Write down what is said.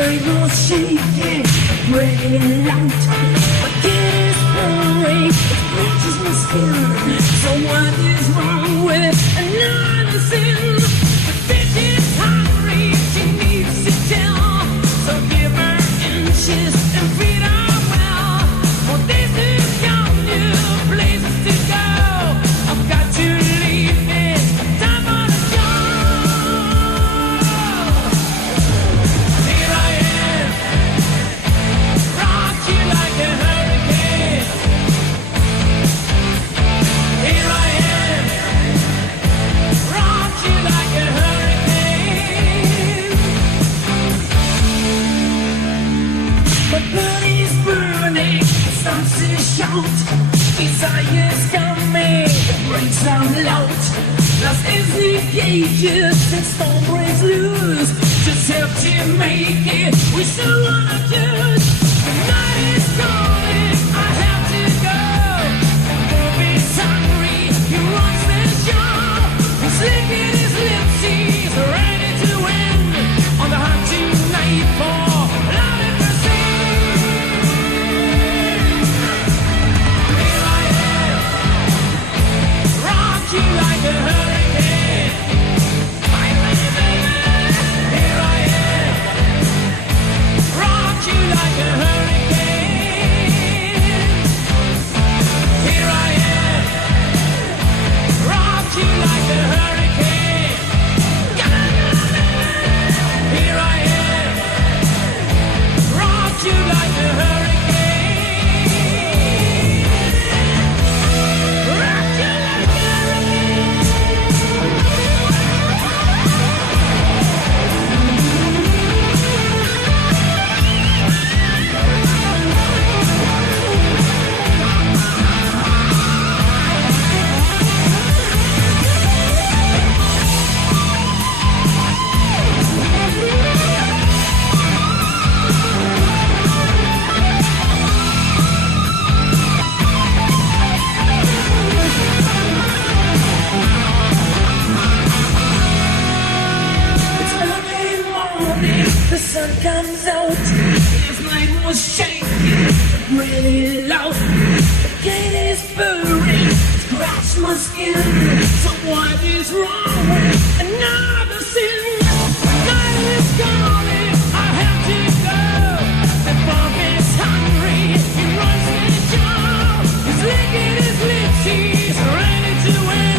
table shaking, breaking out. My kid is hungry, it scratches my skin. So what is wrong with another sin? The bitch is hungry, she needs to tell. So give her inches and feed her well. For this is your new places to go. I've got to leave it, time for the show. Here I am, rock you like a hurricane. Here I am, rock you like a hurricane. My body's burning, it starts to shout. Desire's coming, the brakes are loud. Lost is the cages and storm breaks loose. Just have to make it, we still wanna do it. The night is calling, I have to go. And Bobby's hungry, he wants the show. He's licking his lips, he's ready to win. On the hunt tonight for love and mercy. Here I am, rock you like a hurricane. Here I am, rock you like a hurricane. Here I am, rock you like a hurricane. Here I am, rock you like a hurricane. Rock you like a It's early morning, the sun comes out. This night was shaking, really loud. The gate is burning, it scratched my skin. So what is wrong with another sin? The night is calling, I have to go. And Bob is hungry, he runs the show. He's licking his lips, he's ready to win.